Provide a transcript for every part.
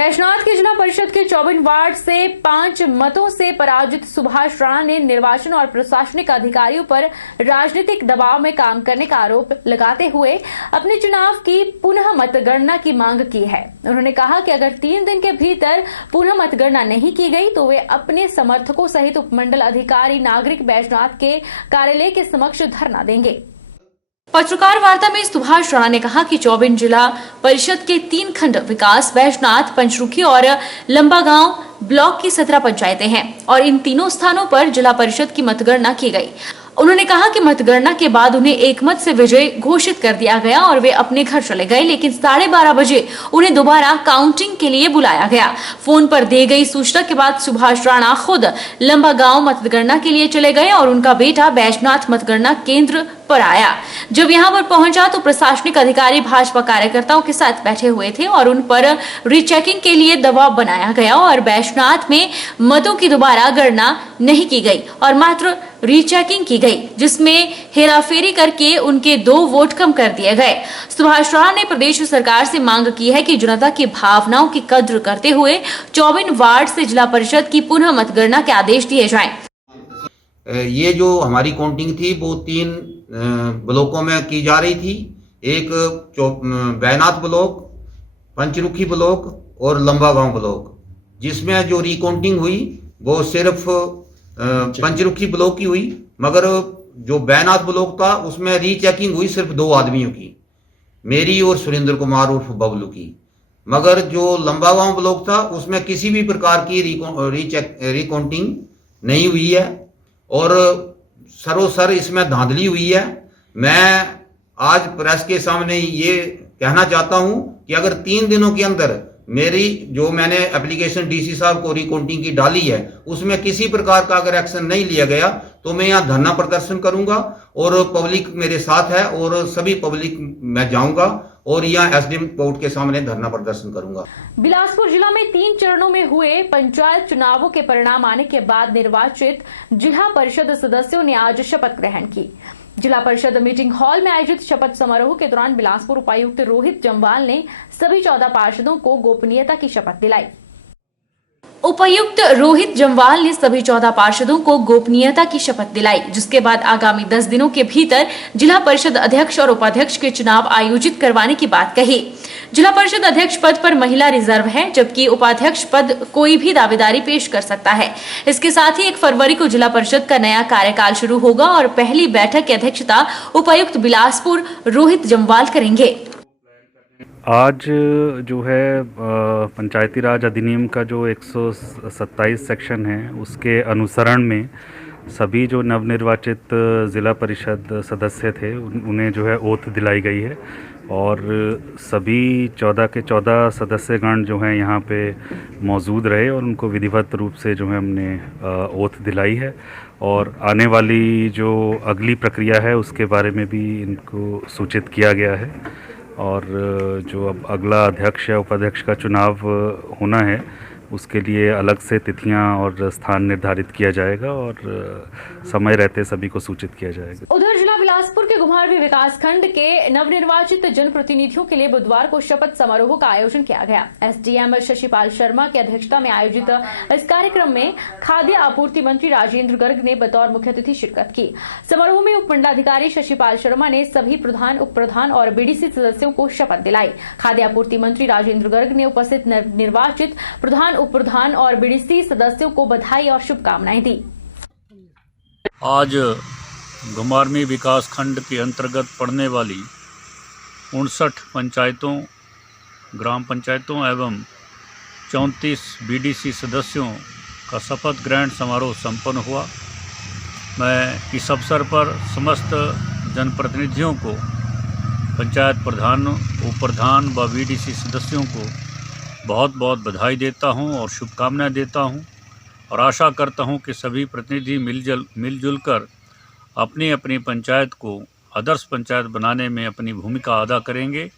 बैजनाथ की जिला परिषद के 54 वार्ड से 5 मतों से पराजित सुभाष राणा ने निर्वाचन और प्रशासनिक अधिकारियों पर राजनीतिक दबाव में काम करने का आरोप लगाते हुए अपने चुनाव की पुनः मतगणना की मांग की है। उन्होंने कहा कि अगर 3 दिन के भीतर पुनः मतगणना नहीं की गई तो वे अपने समर्थकों सहित उपमंडल अधिकारी नागरिक बैजनाथ के कार्यालय के समक्ष धरना देंगे। पत्रकार वार्ता में सुभाष राणा ने कहा कि 54 जिला परिषद के 3 खंड विकास, बैजनाथ, पंचरुखी और लंबागांव ब्लॉक की 17 पंचायतें हैं और इन तीनों स्थानों पर जिला परिषद की मतगणना की गई। उन्होंने कहा कि मतगणना के बाद उन्हें एकमत से विजय घोषित कर दिया गया और वे अपने घर चले गए, लेकिन 12:30 बजे उन्हें दोबारा काउंटिंग के लिए बुलाया गया। फोन पर दी गई सूचना के बाद सुभाष राणा खुद लंबागांव मतगणना के लिए चले गए और उनका बेटा बैजनाथ मतगणना केंद्र पर आया। जब यहां पर पहुंचा तो प्रशासनिक अधिकारी भाजपा कार्यकर्ताओं के साथ बैठे हुए थे और उन पर रीचेकिंग के लिए दबाव बनाया गया और बैजनाथ में मतों की दोबारा गणना नहीं की गई और मात्र रीचेकिंग की गई, जिसमें हेराफेरी करके उनके 2 वोट कम कर दिए गए। सुभाष राणा ने प्रदेश सरकार से मांग की है कि जनता की भावनाओं की कद्र करते हुए 54 वार्ड से जिला परिषद की पुनः मतगणना के आदेश दिए जाएं। ये जो हमारी काउंटिंग थी वो 3 ब्लॉकों में की जा रही थी। एक बैजनाथ ब्लॉक, पंचरुखी ब्लॉक और लंबागांव ब्लॉक, जिसमें जो रिकाउंटिंग हुई वो सिर्फ पंचरुखी ब्लॉक की हुई, मगर जो बैजनाथ ब्लॉक था उसमें रीचेकिंग हुई सिर्फ 2 आदमियों की, मेरी और सुरेंद्र कुमार उर्फ बबलू की। मगर जो लंबागांव ब्लॉक था उसमें किसी भी प्रकार की रिकाउंटिंग नहीं हुई है और सरोसर इसमें धांधली हुई है। मैं आज प्रेस के सामने ये कहना चाहता हूं कि अगर 3 दिनों के अंदर मेरी जो मैंने एप्लीकेशन डीसी साहब को रिकाउंटिंग की डाली है उसमें किसी प्रकार का अगर एक्शन नहीं लिया गया तो मैं यहाँ धरना प्रदर्शन करूंगा और पब्लिक मेरे साथ है और सभी पब्लिक मैं जाऊंगा और यहाँ एसडीएम कोर्ट के सामने धरना प्रदर्शन करूंगा। बिलासपुर जिला में 3 चरणों में हुए पंचायत चुनावों के परिणाम आने के बाद निर्वाचित जिला परिषद सदस्यों ने आज शपथ ग्रहण की। जिला परिषद मीटिंग हॉल में आयोजित शपथ समारोह के दौरान बिलासपुर उपायुक्त रोहित जम्वाल ने सभी 14 पार्षदों को गोपनीयता की शपथ दिलाई। उपायुक्त रोहित जम्वाल ने सभी 14 पार्षदों को गोपनीयता की शपथ दिलाई, जिसके बाद आगामी 10 दिनों के भीतर जिला परिषद अध्यक्ष और उपाध्यक्ष के चुनाव आयोजित करवाने की बात कही। जिला परिषद अध्यक्ष पद पर महिला रिजर्व है, जबकि उपाध्यक्ष पद कोई भी दावेदारी पेश कर सकता है। इसके साथ ही 1 फरवरी को जिला परिषद का नया कार्यकाल शुरू होगा और पहली बैठक की अध्यक्षता उपायुक्त बिलासपुर रोहित जम्वाल करेंगे। आज जो है पंचायती राज अधिनियम का जो 127 सेक्शन है उसके अनुसरण में सभी जो नवनिर्वाचित ज़िला परिषद सदस्य थे उन्हें जो है ओथ दिलाई गई है और सभी 14 के 14 सदस्यगण जो हैं यहाँ पे मौजूद रहे और उनको विधिवत रूप से जो है हमने ओथ दिलाई है और आने वाली जो अगली प्रक्रिया है उसके बारे में भी इनको सूचित किया गया है और जो अब अगला अध्यक्ष या उपाध्यक्ष का चुनाव होना है उसके लिए अलग से तिथियां और स्थान निर्धारित किया जाएगा और समय रहते सभी को सूचित किया जाएगा। उधर जिला बिलासपुर के घुमारवी विकास खंड के नवनिर्वाचित जनप्रतिनिधियों के लिए बुधवार को शपथ समारोह का आयोजन किया गया। एसडीएम शशिपाल शर्मा की अध्यक्षता में आयोजित इस कार्यक्रम में खाद्य आपूर्ति मंत्री राजेंद्र गर्ग ने बतौर मुख्य अतिथि शिरकत की। समारोह में उपमंडलाधिकारी शशिपाल शर्मा ने सभी प्रधान, उप प्रधान और बीडीसी सदस्यों को शपथ दिलाई। खाद्य आपूर्ति मंत्री राजेंद्र गर्ग ने उपस्थित निर्वाचित प्रधान, उप प्रधान और बीडीसी सदस्यों को बधाई और शुभकामनाएं दी। आज घुमारवी विकास खंड के अंतर्गत पड़ने वाली 59 पंचायतों, ग्राम पंचायतों एवं 34 बीडीसी सदस्यों का शपथ ग्रहण समारोह संपन्न हुआ। मैं इस अवसर पर समस्त जनप्रतिनिधियों को, पंचायत प्रधान, उप प्रधान व बीडीसी सदस्यों को बहुत बहुत बधाई देता हूं और शुभकामनाएं देता हूं और आशा करता हूं कि सभी प्रतिनिधि मिलजुल कर अपनी अपनी पंचायत को आदर्श पंचायत बनाने में अपनी भूमिका अदा करेंगे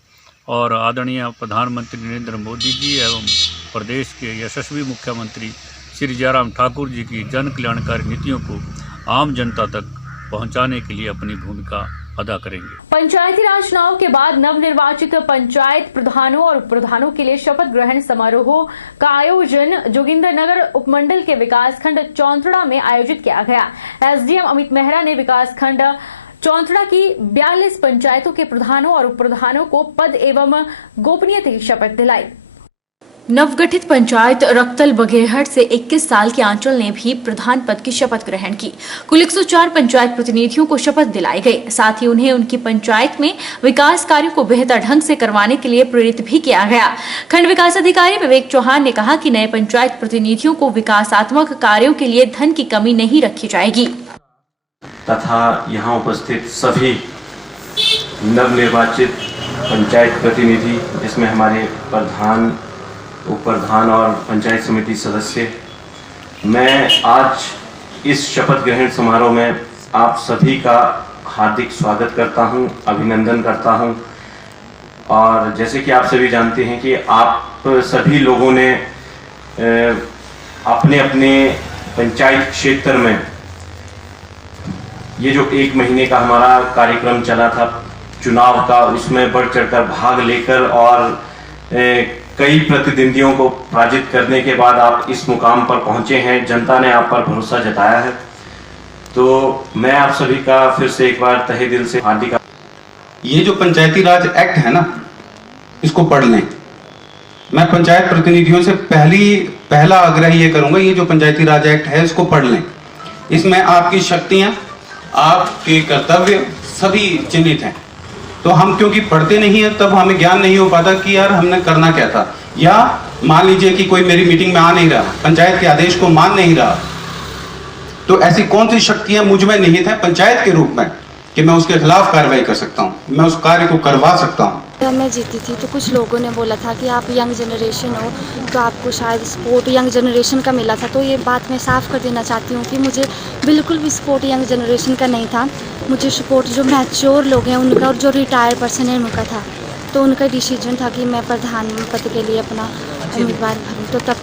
और आदरणीय प्रधानमंत्री नरेंद्र मोदी जी एवं प्रदेश के यशस्वी मुख्यमंत्री श्री जयराम ठाकुर जी की जन कल्याणकारी नीतियों को आम जनता तक पहुंचाने के लिए अपनी भूमिका अदा करेंगे। पंचायती राज चुनाव के बाद नवनिर्वाचित पंचायत प्रधानों और उप प्रधानों के लिए शपथ ग्रहण समारोह का आयोजन जोगिंदरनगर उपमंडल के विकासखंड चौंतड़ा में आयोजित किया गया। एसडीएम अमित मेहरा ने विकासखंड चौंतड़ा की 42 पंचायतों के प्रधानों और उप प्रधानों को पद एवं गोपनीयता की शपथ दिलाई। नवगठित पंचायत रक्तल बघेरहट से 21 साल के आंचल ने भी प्रधान पद की शपथ ग्रहण की। कुल 104 पंचायत प्रतिनिधियों को शपथ दिलाई गई। साथ ही उन्हें उनकी पंचायत में विकास कार्यों को बेहतर ढंग से करवाने के लिए प्रेरित भी किया गया। खंड विकास अधिकारी विवेक चौहान ने कहा कि नए पंचायत प्रतिनिधियों को विकासात्मक कार्यों के लिए धन की कमी नहीं रखी जाएगी तथा यहाँ उपस्थित सभी नवनिर्वाचित पंचायत प्रतिनिधि, जिसमें हमारे प्रधान, उप प्रधान और पंचायत समिति सदस्य, मैं आज इस शपथ ग्रहण समारोह में आप सभी का हार्दिक स्वागत करता हूं, अभिनंदन करता हूं। और जैसे कि आप सभी जानते हैं कि आप सभी लोगों ने अपने अपने पंचायत क्षेत्र में ये जो 1 महीने का हमारा कार्यक्रम चला था चुनाव का, उसमें बढ़ चढ़कर भाग लेकर और कई प्रतिद्वंदियों को पराजित करने के बाद आप इस मुकाम पर पहुंचे हैं। जनता ने आप पर भरोसा जताया है, तो मैं आप सभी का फिर से एक बार तहे दिल से हार्दिक। ये जो पंचायती राज एक्ट है ना, इसको पढ़ लें। मैं पंचायत प्रतिनिधियों से पहला आग्रह ये करूंगा, ये जो पंचायती राज एक्ट है इसको पढ़ लें। इसमें आपकी शक्तियां, आपके कर्तव्य सभी चिन्हित हैं। तो हम क्योंकि पढ़ते नहीं है तब हमें ज्ञान नहीं हो पाता कि यार हमने करना क्या था। या मान लीजिए कि कोई मेरी मीटिंग में आ नहीं रहा, पंचायत के आदेश को मान नहीं रहा, तो ऐसी कौन सी शक्तियां मुझ में निहित है पंचायत के रूप में कि मैं उसके खिलाफ कार्रवाई कर सकता हूं, मैं उस कार्य को करवा सकता हूं। मैं जीती थी तो कुछ लोगों ने बोला था कि आप यंग जनरेशन हो तो आपको शायद सपोर्ट यंग जनरेशन का मिला था। तो ये बात मैं साफ़ कर देना चाहती हूँ कि मुझे बिल्कुल भी सपोर्ट यंग जनरेशन का नहीं था। मुझे सपोर्ट जो मैच्योर लोग हैं उनका और जो रिटायर्ड पर्सन है उनका था। तो उनका डिसीजन था कि मैं प्रधान पद के लिए अपना उम्मीदवार भरूँ। तो तब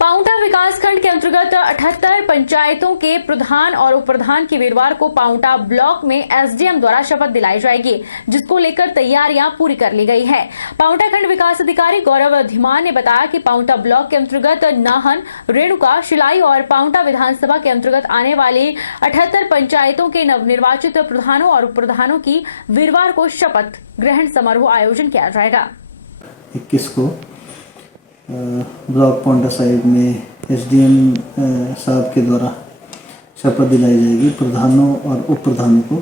पांवटा विकासखंड के अंतर्गत 78 पंचायतों के प्रधान और उप प्रधान की वीरवार को पांवटा ब्लॉक में एसडीएम द्वारा शपथ दिलाई जाएगी, जिसको लेकर तैयारियां पूरी कर ली गई है। पांवटा खंड विकास अधिकारी गौरव धीमान ने बताया कि पांवटा ब्लॉक के अंतर्गत नाहन, रेणुका, शिलाई और पांवटा विधानसभा के अंतर्गत आने वाली 78 पंचायतों के नवनिर्वाचित प्रधानों और उप प्रधानों की वीरवार को शपथ ग्रहण समारोह आयोजन किया जाएगा। 21 को ब्लॉक पांवटा साहिब में एसडीएम साहब के द्वारा शपथ दिलाई जाएगी प्रधानों और उप प्रधानों को।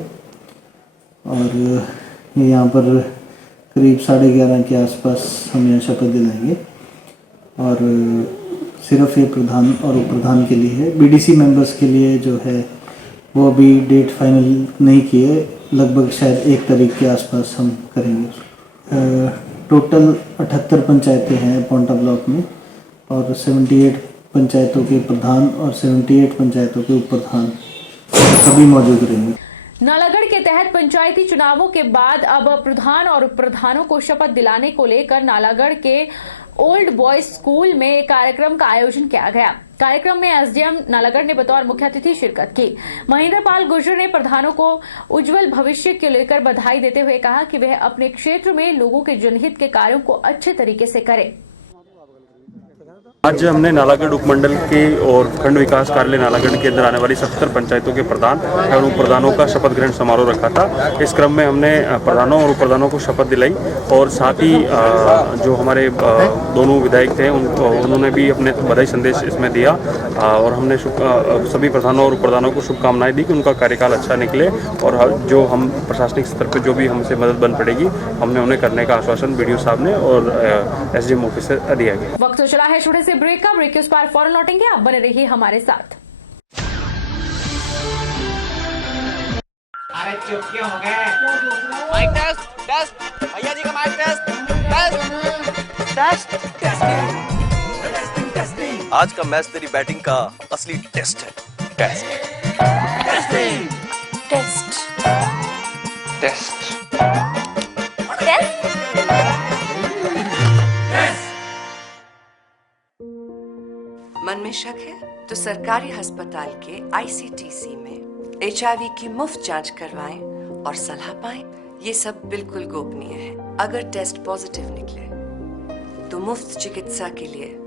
और यहाँ पर करीब 11:30 के आसपास हम यहाँ शपथ दिलाएंगे। और सिर्फ ये प्रधान और उप प्रधान के लिए है। बीडीसी मेंबर्स के लिए जो है वो अभी डेट फाइनल नहीं की है, लगभग शायद 1 तारीख के आसपास हम करेंगे। टोटल 78 पंचायतें हैं पांवटा ब्लॉक में और 78 पंचायतों के प्रधान और 78 पंचायतों के उप प्रधान सभी मौजूद रहेंगे। नालागढ़ के तहत पंचायती चुनावों के बाद अब प्रधान और उप प्रधानों को शपथ दिलाने को लेकर नालागढ़ के ओल्ड बॉयज स्कूल में एक कार्यक्रम का आयोजन किया गया। कार्यक्रम में एसडीएम नालागढ़ ने बतौर मुख्य अतिथि शिरकत की। महेंद्र पाल गुर्जर ने प्रधानों को उज्जवल भविष्य को लेकर बधाई देते हुए कहा कि वह अपने क्षेत्र में लोगों के जनहित के कार्यों को अच्छे तरीके से करें। आज हमने नालागढ़ उपमंडल के और खंड विकास कार्यालय नालागढ़ के अंदर आने वाली 70 पंचायतों के प्रधान और उप प्रधानों का शपथ ग्रहण समारोह रखा था। इस क्रम में हमने प्रधानों और उप प्रधानों को शपथ दिलाई और साथ ही जो हमारे दोनों विधायक थे उन्होंने भी अपने बधाई संदेश इसमें दिया और हमने सभी प्रधानों और उप प्रधानों को शुभकामनाएं दी कि उनका कार्यकाल अच्छा निकले और जो हम प्रशासनिक स्तर पर जो भी हमसे मदद बन पड़ेगी हमने उन्हें करने का आश्वासन बीडीओ साहब ने और एसडीएम ऑफिस से दिया गया। वक्त चला है छोटे से ब्रेक का। ब्रेक के उस पार फौरन लौटेंगे, आप बने रहिए हमारे साथ। अरे चुप क्यों हो गए? माइक टेस्ट टेस्ट भैया जी का mic test test test test. आज का मैच तेरी बैटिंग का असली टेस्ट है। टेस्ट टेस्टिंग टेस्ट टेस्ट मन में शक है तो सरकारी अस्पताल के आईसीटीसी में HIV की मुफ्त जांच करवाएं और सलाह पाएं, ये सब बिल्कुल गोपनीय है। अगर टेस्ट पॉजिटिव निकले तो मुफ्त चिकित्सा के लिए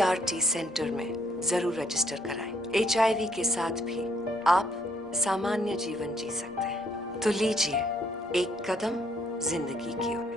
ART सेंटर में जरूर रजिस्टर कराएं। HIV के साथ भी आप सामान्य जीवन जी सकते हैं। तो लीजिए एक कदम जिंदगी की ओर।